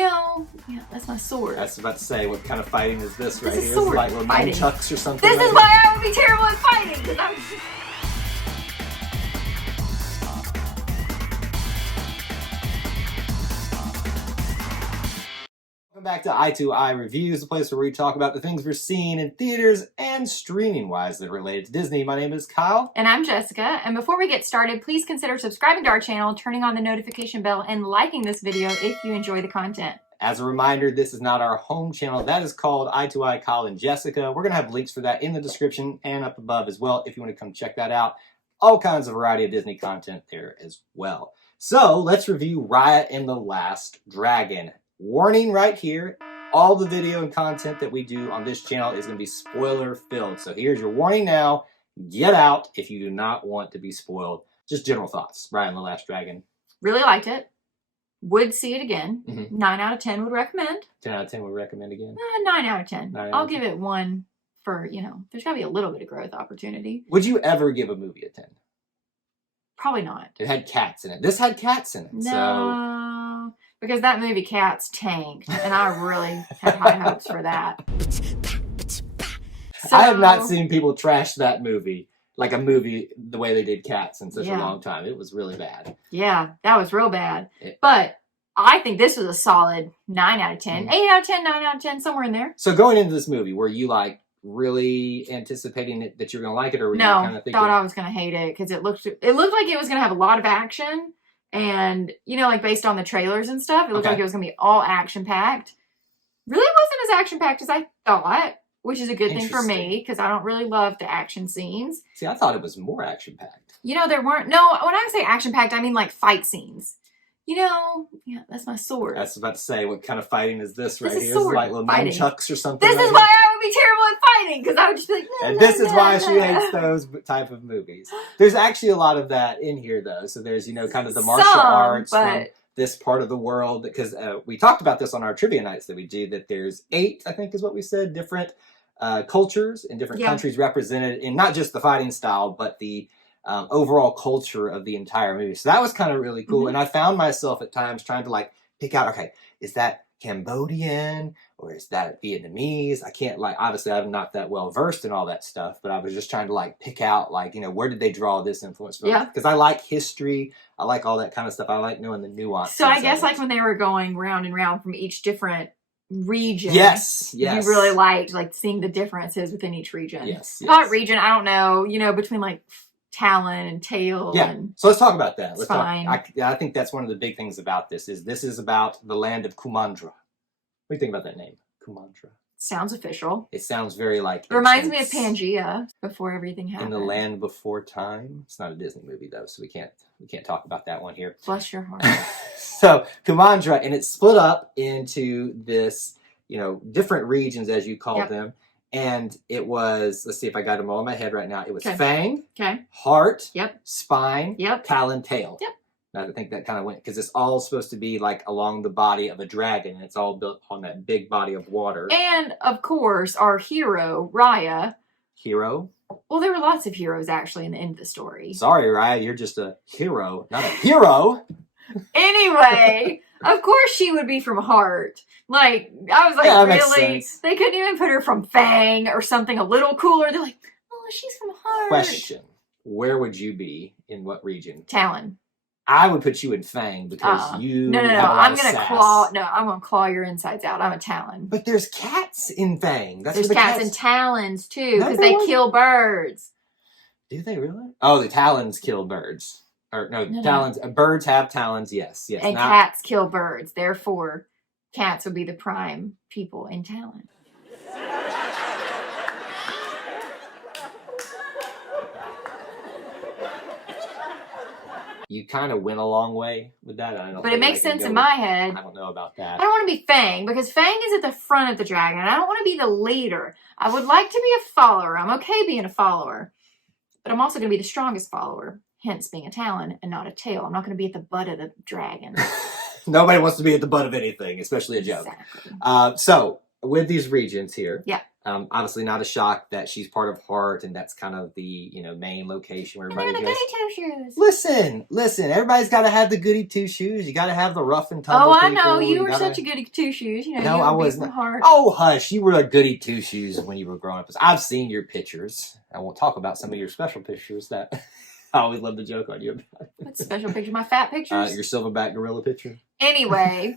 Yeah, that's my sword. I was about to say, what kind of fighting is this right This is here? sword Is it like fighting. nunchucks or something? This like is that? why I would be terrible at fighting, because I'm... Welcome back to i2i Reviews, the place where we talk about the things we're seeing in theaters and streaming-wise that are related to Disney. My name is Kyle. And I'm Jessica. And before we get started, please consider subscribing to our channel, turning on the notification bell, and liking this video if you enjoy the content. As a reminder, this is not our home channel. That is called i2i Kyle and Jessica. We're going to have links for that in the description and up above as well if you want to come check that out. All kinds of variety of Disney content there as well. So let's review Raya and the Last Dragon. Warning right here, all the video and content that we do on this channel is going to be spoiler filled. So here's your warning now. Get out if you do not want to be spoiled. Just general thoughts. Raya and the Last Dragon. Really liked it. Would see it again. 9 out of 10 would recommend. 10 out of 10 would recommend again. 9 out of 10. 9 out I'll of give it 1 for, there's got to be a little bit of growth opportunity. Would you ever give a movie a 10? Probably not. It had cats in it. This had cats in it. No, because that movie Cats tanked, and I really had high hopes for that. So, I have not seen people trash that movie, like a movie, the way they did Cats in such a long time. It was really bad. Yeah, that was real bad. But I think this was a solid 9 out of 10. 8 out of 10, 9 out of 10, somewhere in there. So going into this movie, were you like really anticipating that you were going to like it, or were you kind of thinking? Thought I was going to hate it because it looked like it was going to have a lot of action, and like based on the trailers and stuff, it looked like it was going to be all action packed. Really wasn't as action packed as I thought, which is a good thing for me because I don't really love the action scenes. See, I thought it was more action packed. There weren't. No, when I say action packed, I mean like fight scenes. Yeah, that's my sword. I was about to say, what kind of fighting is this right here? Is it like little fighting. nunchucks or something? This is why I would be terrible at fighting, because I would just be like, and this is why she hates those type of movies. There's actually a lot of that in here, though. So there's, kind of the martial arts from this part of the world. Because we talked about this on our trivia nights that we do, that there's 8, I think is what we said, different cultures and different countries represented in not just the fighting style, but the overall culture of the entire movie. So that was kind of really cool. And I found myself at times trying to like pick out, okay, is that Cambodian or is that Vietnamese? I can't obviously I'm not that well versed in all that stuff, but I was just trying to pick out where did they draw this influence from? Because I like history. I like all that kind of stuff. I like knowing the nuance. So I guess when they were going round and round from each different region. Yes. You really liked seeing the differences within each region. Yes. Call it region, I don't know, between talon and tail. Yeah. And so let's talk about that. Let's talk. I think that's one of the big things about this is about the land of Kumandra. What do you think about that name? Kumandra. Sounds official. It sounds very It reminds me of Pangea before everything happened. In the Land Before Time. It's not a Disney movie though, so we can't talk about that one here. Bless your heart. So Kumandra, and it's split up into this, different regions as you call them. And it was, let's see if I got them all in my head right now. It was fang, heart, spine, talon, tail. And I think that kind of went, because it's all supposed to be along the body of a dragon, and it's all built on that big body of water. And of course, our hero, Raya. Hero? Well, there were lots of heroes actually in the end of the story. Sorry, Raya, you're just a hero, not a hero. Anyway, of course she would be from Heart. I was really? They couldn't even put her from Fang or something a little cooler. They're like, oh, she's from Heart. Question. Where would you be? In what region? Talon. I would put you in Fang because you have a lot I'm of gonna sass. I'm gonna claw your insides out. I'm a Talon. But there's cats in Fang. There's cats and talons too, because they kill birds. Do they really? Oh, the talons kill birds. Or no, talons. Birds have talons. Yes. And cats kill birds. Therefore, cats would be the prime people in Talon. You kind of went a long way with that. But it makes sense in my head. I don't know about that. I don't want to be Fang because Fang is at the front of the dragon. And I don't want to be the leader. I would like to be a follower. I'm okay being a follower. But I'm also going to be the strongest follower. Hence being a talon and not a tail. I'm not going to be at the butt of the dragon. Nobody wants to be at the butt of anything, especially a joke. Exactly. So with these regions here, Obviously not a shock that she's part of Heart, and that's kind of the, main location where everybody They're the goes. goody two shoes. Listen, everybody's got to have the goody two shoes. You got to have the rough and tumble Oh, I people. know. You were such a goody two shoes. No, you I were was from not. Heart. Oh, hush. You were a goody two shoes when you were growing up. I've seen your pictures. I won't talk about some of your special pictures that I always love to joke on you about. What special picture? My fat pictures? Your silverback gorilla picture. Anyway.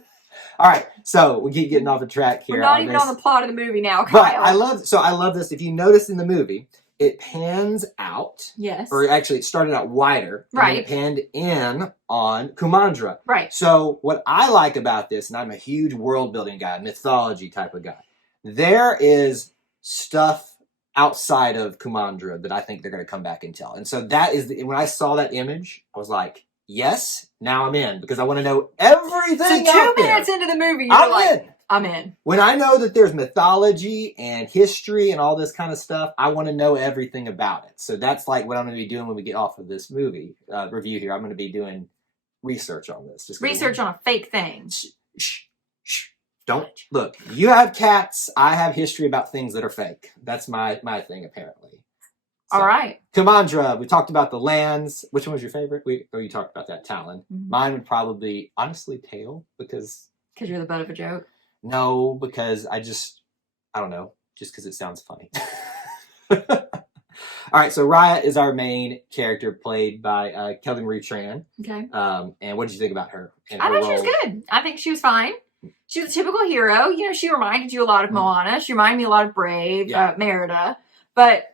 All right, so we keep getting off the track here. We're not even on the plot of the movie now, Kyle. But I love this. If you notice in the movie, it pans out. Yes. Or actually, it started out wider. Right. And it panned in on Kumandra. Right. So what I like about this, and I'm a huge world building guy, mythology type of guy, there is stuff outside of Kumandra that I think they're going to come back and tell. And so that is, when I saw that image, I was like, yes, now I'm in, because I want to know everything. So 2 minutes into the movie, I'm in. When I know that there's mythology and history and all this kind of stuff, I want to know everything about it. So that's like what I'm going to be doing when we get off of this movie review here. I'm going to be doing research on this. Research on a fake thing. Shh. Don't look. You have cats. I have history about things that are fake. That's my thing, apparently. So, all right. Kumandra, we talked about the lands. Which one was your favorite? You talked about that, Talon. Mm-hmm. Mine would probably, honestly, Tail, because you're the butt of a joke? No, because I don't know, just because it sounds funny. All right, so Raya is our main character, played by Kelly Marie Tran. Okay. And what did you think about her? I thought she was good. I think she was fine. She was a typical hero. She reminded you a lot of Moana. She reminded me a lot of Brave, Merida. But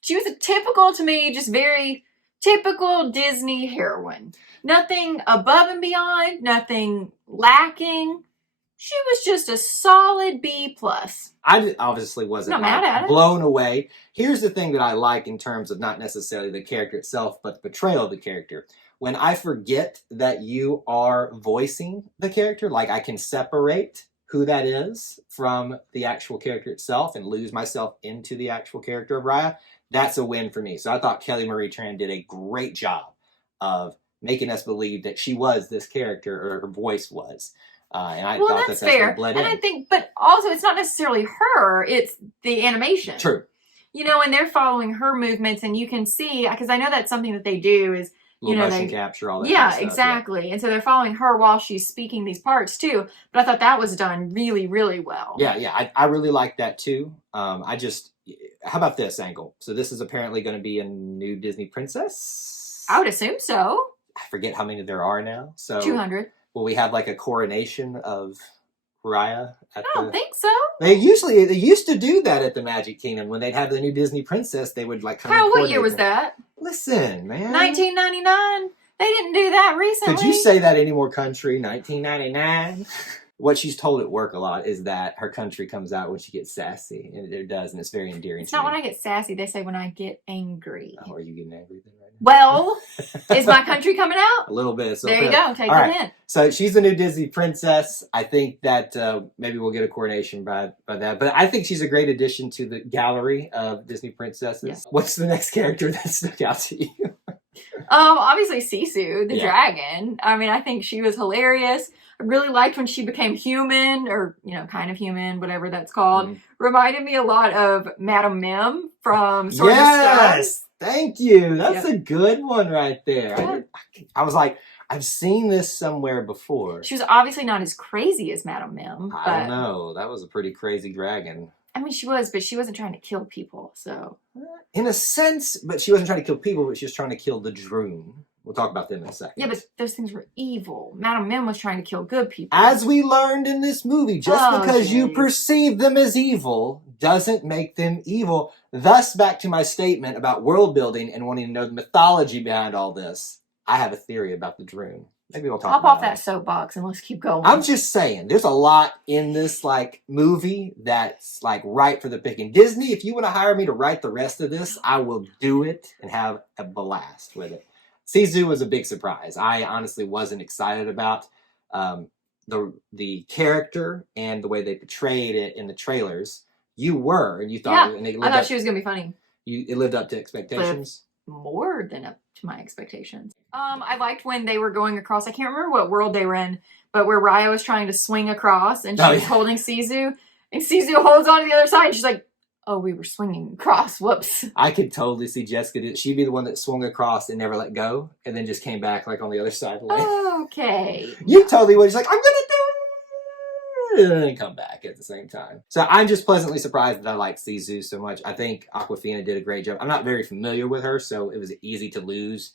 she was to me, just very typical Disney heroine. Nothing above and beyond, nothing lacking. She was just a solid B+. I obviously wasn't mad at it. Blown away. Here's the thing that I like in terms of not necessarily the character itself, but the portrayal of the character. When I forget that you are voicing the character, like I can separate who that is from the actual character itself and lose myself into the actual character of Raya, that's a win for me. So I thought Kelly Marie Tran did a great job of making us believe that she was this character, or her voice was. And I thought that's fair. And I think, but also it's not necessarily her, it's the animation. True. And they're following her movements, and you can see, because I know that's something that they do is, motion capture, all that kind kind of stuff, exactly. Yeah. And so they're following her while she's speaking these parts too. But I thought that was done really, really well. Yeah. I really like that too. How about this angle? So this is apparently going to be a new Disney princess? I would assume so. I forget how many there are now. So 200. Will we have like a coronation of Raya? I don't think so. They used to do that at the Magic Kingdom. When they'd have the new Disney princess, they would like come. Kyle, what year was that? Listen, man. 1999. They didn't do that recently. Could you say that any more country? 1999. What she's told at work a lot is that her country comes out when she gets sassy, and it does, and it's very endearing. It's not when I get sassy. They say when I get angry. Oh, are you getting angry then right now? Well, is my country coming out? A little bit. So there you go. Take it in. So she's the new Disney princess. I think that maybe we'll get a coronation by that. But I think she's a great addition to the gallery of Disney princesses. Yeah. What's the next character that stuck out to you? Obviously Sisu, the dragon. I mean, I think she was hilarious. I really liked when she became human, or, kind of human, whatever that's called. Mm-hmm. Reminded me a lot of Madame Mim from Sword of Stone. Thank you. That's a good one right there. Yeah. I was like, I've seen this somewhere before. She was obviously not as crazy as Madame Mim. I don't know. That was a pretty crazy dragon. I mean, she was, but she wasn't trying to kill people, so. In a sense, but she wasn't trying to kill people, but she was trying to kill the Droom. We'll talk about them in a second. Yeah, but those things were evil. Madame Mim was trying to kill good people. As we learned in this movie, just because you perceive them as evil doesn't make them evil. Thus, back to my statement about world building and wanting to know the mythology behind all this, I have a theory about the Droom. Maybe we'll talk about it. Hop off that soapbox and let's keep going. I'm just saying, there's a lot in this movie that's right for the picking. Disney, if you want to hire me to write the rest of this, I will do it and have a blast with it. Sisu was a big surprise. I honestly wasn't excited about the character and the way they portrayed it in the trailers. You were, and you thought, I thought she was gonna be funny. It lived up to expectations. More than up to my expectations. I liked when they were going across. I can't remember what world they were in, but where Raya was trying to swing across and she was holding Sisu. And Sisu holds on to the other side. And she's like, oh, we were swinging across. Whoops. I could totally see Jessica. She'd be the one that swung across and never let go, and then just came back like on the other side of the lane. Okay. You totally would. She's like, I'm gonna do it, and then come back at the same time. So I'm just pleasantly surprised that I like Sisu so much. I think Awkwafina did a great job. I'm not very familiar with her, so it was easy to lose,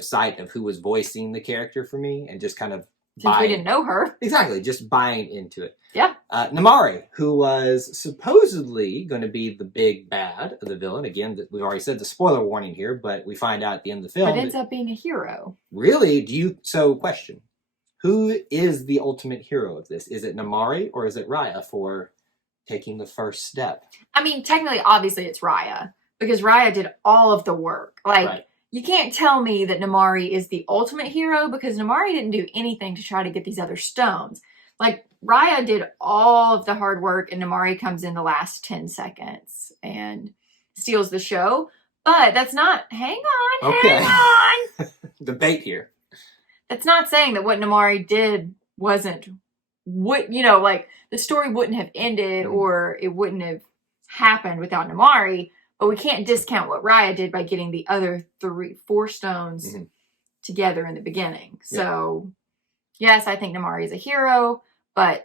sight of who was voicing the character for me, and just kind of since we didn't know her. Exactly, just buying into it. Yeah. Namari, who was supposedly going to be the big bad of the villain. Again, we've already said the spoiler warning here, but we find out at the end of the film. But ends up being a hero. Really? Question. Who is the ultimate hero of this? Is it Namari or is it Raya for taking the first step? I mean, technically, obviously, it's Raya. Because Raya did all of the work. Right. You can't tell me that Namari is the ultimate hero because Namari didn't do anything to try to get these other stones. Raya did all of the hard work and Namari comes in the last 10 seconds and steals the show. But that's not, hang on. Debate here. That's not saying that what Namari did wasn't, the story wouldn't have ended or it wouldn't have happened without Namari. But we can't discount what Raya did by getting the other 4 stones together in the beginning. Yeah. So, yes, I think Namari is a hero, but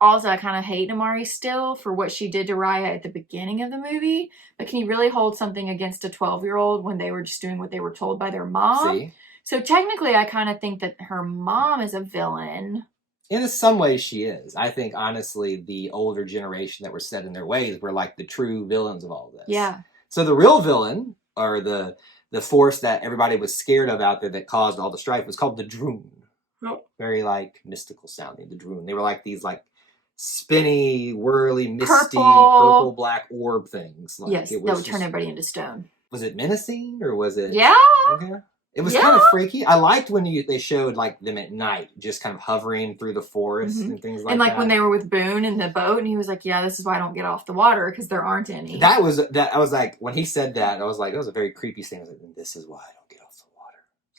also I kind of hate Namari still for what she did to Raya at the beginning of the movie. But can you really hold something against a 12-year-old when they were just doing what they were told by their mom? See? So technically, I kind of think that her mom is a villain. In some ways, she is. I think, honestly, the older generation that were set in their ways were like the true villains of all this. Yeah. So the real villain, or the force that everybody was scared of out there that caused all the strife, was called the Droon. Oh. Very, mystical sounding, the Droon. They were like these, spinny, whirly, misty, purple, black orb things. Yes, that would turn everybody into stone. Was it menacing, or was it... Yeah. Okay. It was kind of freaky. I liked when they showed them at night, just kind of hovering through the forest and things like that. And when they were with Boone in the boat, and he was like, "Yeah, this is why I don't get off the water because there aren't any." I was like, when he said that, I was like, that was a very creepy thing. I was like, this is why I don't get off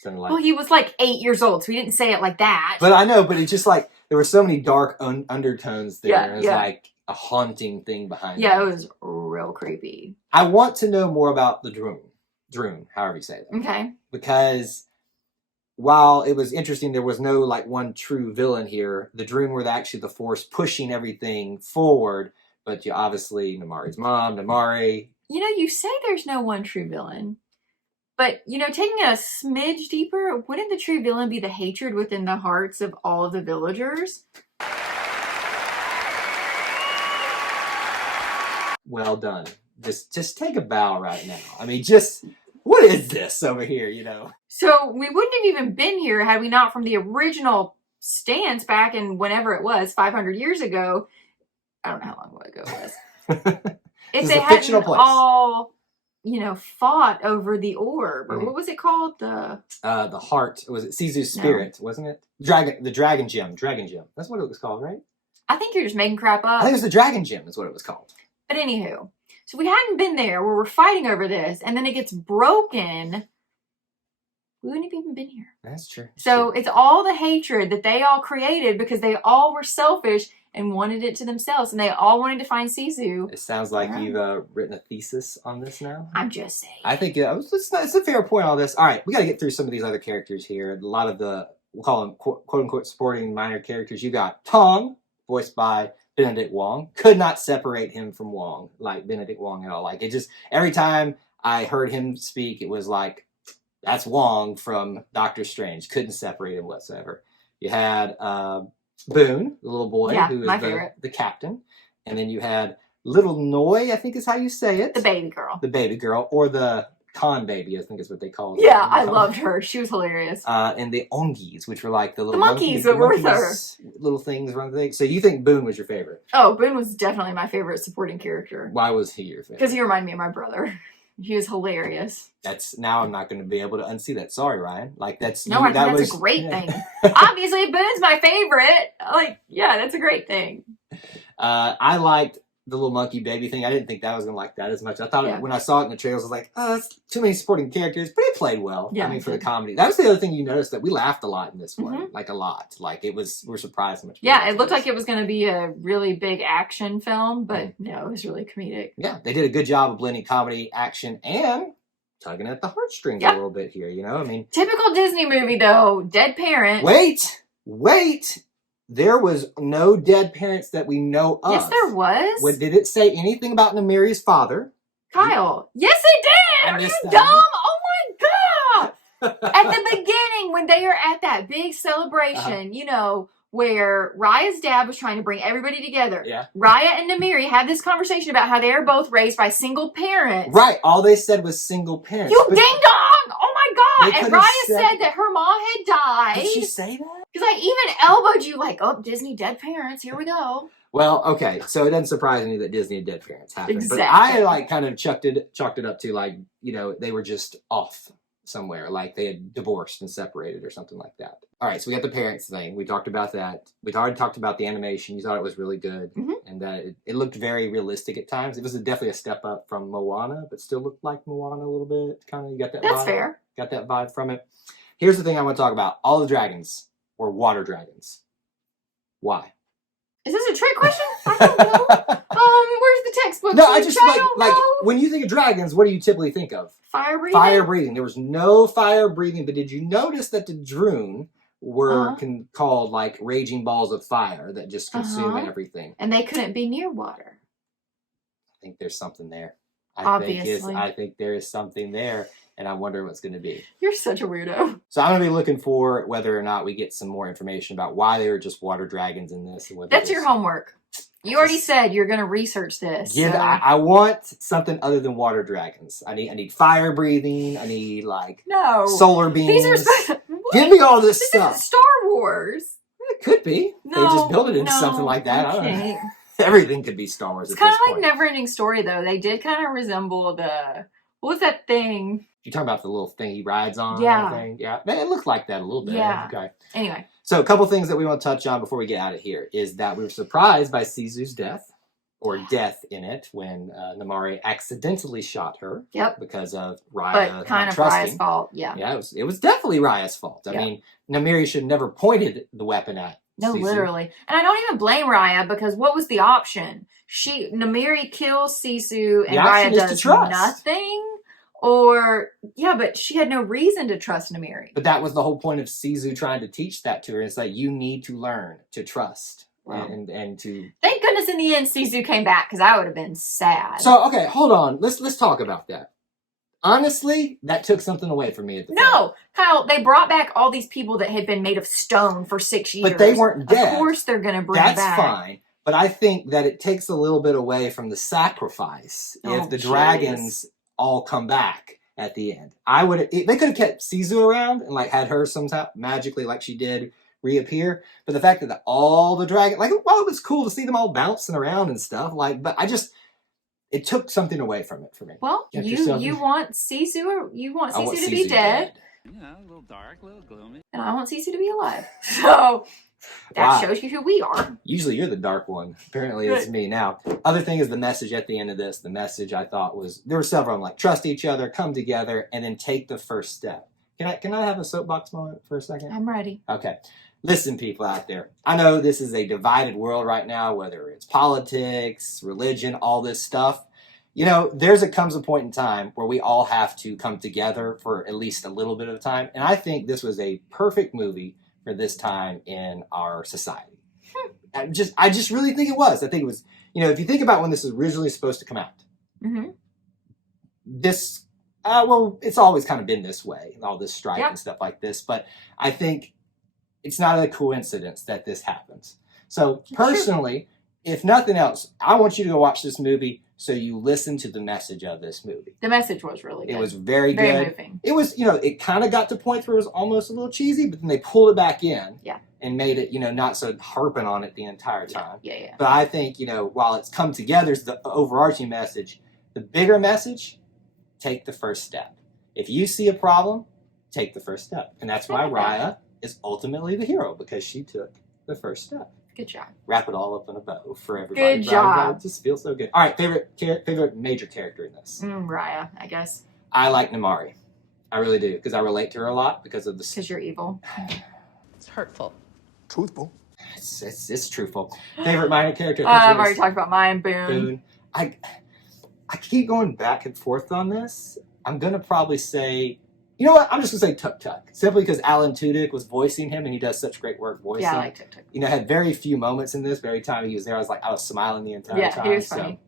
the water. Well, he was 8 years old, so he didn't say it like that. But I know, but it's just there were so many dark undertones there. Yeah, it was like a haunting thing behind it. Yeah, it was real creepy. I want to know more about the Droon, however you say that. Okay. Because while it was interesting, there was no one true villain here. The Droon were actually the force pushing everything forward. But obviously, Namari's mom, Namari. You say there's no one true villain. But, taking a smidge deeper, wouldn't the true villain be the hatred within the hearts of all of the villagers? Well done. Just take a bow right now. I mean, what is this over here, So we wouldn't have even been here had we not from the original stance back in whenever it was, 500 years ago. I don't know how long ago it was. If they hadn't all, fought over the orb, or what was it called? The heart. Was it Sizu's spirit, wasn't it? The dragon gem. That's what it was called, right? I think you're just making crap up. I think it was the dragon gem is what it was called. But anywho, so we hadn't been there where we're fighting over this, and then it gets broken. We wouldn't have even been here. That's true. So it's all the hatred that they all created because they all were selfish and wanted it to themselves, and they all wanted to find Sisu. It sounds like you've written a thesis on this now. I'm just saying. I think it's a fair point on this. All right, we got to get through some of these other characters here. A lot of we'll call them quote-unquote supporting minor characters. You got Tong, voiced by Benedict Wong. Could not separate him from Wong, Benedict Wong at all. It just, every time I heard him speak, it was that's Wong from Doctor Strange. Couldn't separate him whatsoever. You had Boone, the little boy, who is the captain. And then you had Little Noi, I think is how you say it. The baby girl. The baby girl, or the con baby, I think is what they call it. Yeah, I loved her. She was hilarious. And the Ongis, which were the little monkeys that were with her. Little things run the thing. So you think Boone was your favorite? Oh, Boone was definitely my favorite supporting character. Why was he your favorite? Because he reminded me of my brother. He was hilarious. Now I'm not going to be able to unsee that. Sorry, Ryan. That's a great thing. Obviously, Boone's my favorite. That's a great thing. I liked the little monkey baby thing. I didn't think that was going to like that as much. I thought when I saw it in the trailers, I was like, oh, it's too many supporting characters, but it played well. Yeah, I mean, for the comedy. That was the other thing you noticed, that we laughed a lot in this one. Like, a lot. Like, we're surprised how much. Yeah, it looked like it was going to be a really big action film, but no, it was really comedic. Yeah, they did a good job of blending comedy, action, and tugging at the heartstrings a little bit here, you know? I mean, typical Disney movie, though. Dead parent. Wait! There was no dead parents that we know of. Yes, there was. Did it say anything about Namiri's father? Kyle. Yes, it did! Are you dumb? Oh my god! At the beginning, when they are at that big celebration, you know, where Raya's dad was trying to bring everybody together. Yeah. Raya and Namiri had this conversation about how they are both raised by single parents. Right. All they said was single parents. You ding dong! Oh my god! And Raya said that her mom had died. Did she say that? Because I even elbowed you like, oh, Disney dead parents, here we go. Well, okay, so it doesn't surprise me that Disney dead parents happened. Exactly. But I like kind of chalked it up to, like, you know, they were just off somewhere, like they had divorced and separated or something like that. All right, so we got the parents thing. We talked about that. We'd already talked about the animation. You thought it was really good, and that it looked very realistic at times. It was definitely a step up from Moana, but still looked like Moana a little bit. Kind of, you got that vibe? That's fair. Got that vibe from it. Here's the thing I want to talk about. All the dragons were water dragons. Why? Is this a trick question? I don't know. Where's the textbook? No, I just like when you think of dragons, what do you typically think of? Fire breathing. Fire breathing. There was no fire breathing, but did you notice that the Droon were called like raging balls of fire that just consume everything? And they couldn't be near water. I think there's something there. Obviously. I think there is something there, and I wonder what's going to be. You're such a weirdo. So I'm going to be looking for whether or not we get some more information about why they were just water dragons in this. And that's your homework. You already said you're going to research this. Yeah, so. I want something other than water dragons. I need fire breathing. I need solar beams. These are give me all this stuff. This is Star Wars. It could be. No, they just built it into something like that. I don't know. Everything could be Star Wars. It's kind of like Never Ending Story, though. They did kind of resemble what was that thing? You're talking about the little thing he rides on? Yeah. Yeah. It looked like that a little bit. Yeah. Okay. Anyway. So a couple things that we want to touch on before we get out of here is that we were surprised by Sizu's death, or death in it, when Namari accidentally shot her. Yep. Because of Raya but kind not of trusting. Raya's fault, yeah. Yeah, it was definitely Raya's fault. I mean, Namiri should never pointed the weapon at No, Sizu. Literally. And I don't even blame Raya, because what was the option? Namiri kills Sisu and Raya does nothing? Or, but she had no reason to trust Namiri. But that was the whole point of Sizu trying to teach that to her. It's like, you need to learn to trust. Wow. And to... Thank goodness in the end Sisu came back, because I would have been sad. So, okay, hold on. Let's talk about that. Honestly, that took something away from me at the time. No, Kyle, they brought back all these people that had been made of stone for 6 years. But they weren't dead. Of course they're going to bring back. That's fine. But I think that it takes a little bit away from the sacrifice if the dragons all come back at the end. They could have kept Sizu around and had her sometime magically, like she did, reappear. But the fact that all the dragons, it was cool to see them all bouncing around and stuff. But it took something away from it for me. Well, you want Sisu, or you want Sisu to be dead. Yeah, a little dark, a little gloomy. And I want Sisu to be alive. So that shows you who we are. Usually you're the dark one. Apparently it's me now. Other thing is the message at the end of this. The message I thought was, there were several of them, trust each other, come together, and then take the first step. Can I have a soapbox moment for a second? I'm ready. Okay. Listen, people out there. I know this is a divided world right now, whether it's politics, religion, all this stuff. Comes a point in time where we all have to come together for at least a little bit of time. And I think this was a perfect movie for this time in our society. I just really think it was. I think it was, if you think about when this was originally supposed to come out, this, it's always kind of been this way, all this strife and stuff like this. But I think it's not a coincidence that this happens. So personally, if nothing else, I want you to go watch this movie so you listen to the message of this movie. The message was really good. It was very good. Very moving. It was, it kind of got to points where it was almost a little cheesy, but then they pulled it back in and made it, not so harping on it the entire time. Yeah. But I think, while it's come together as the overarching message, the bigger message, take the first step. If you see a problem, take the first step. And that's why Raya is ultimately the hero, because she took the first step. Good job. Wrap it all up in a bow for everybody. Good job. It just feels so good. All right, favorite major character in this? Raya, I guess. I like Namari. I really do, because I relate to her a lot because of the... Because you're evil. It's hurtful. Truthful. It's truthful. Favorite minor character? I've already talked about mine. Boone. I keep going back and forth on this. I'm going to probably say... You know what? I'm just going to say Tuk Tuk. Simply because Alan Tudyk was voicing him, and he does such great work voicing. Yeah, I like Tuk Tuk. You know, had very few moments in this. Every time he was there, I was smiling the entire time. Yeah, he was funny.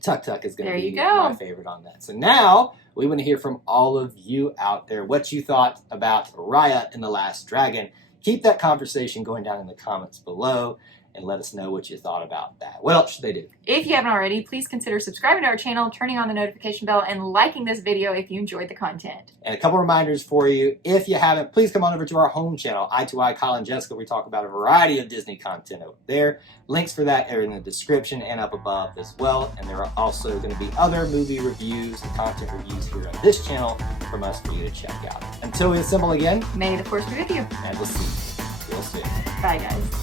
So, Tuk Tuk is going to be go. my favorite on that. So now, we want to hear from all of you out there what you thought about Raya and the Last Dragon. Keep that conversation going down in the comments below, and let us know what you thought about that. What else should they do? If you haven't already, please consider subscribing to our channel, turning on the notification bell, and liking this video if you enjoyed the content. And a couple reminders for you. If you haven't, please come on over to our home channel, i2i Colin Jessica. We talk about a variety of Disney content over there. Links for that are in the description and up above as well. And there are also going to be other movie reviews and content reviews here on this channel from us for you to check out. Until we assemble again, May the Force be with you. and we'll see you real soon. Bye, guys.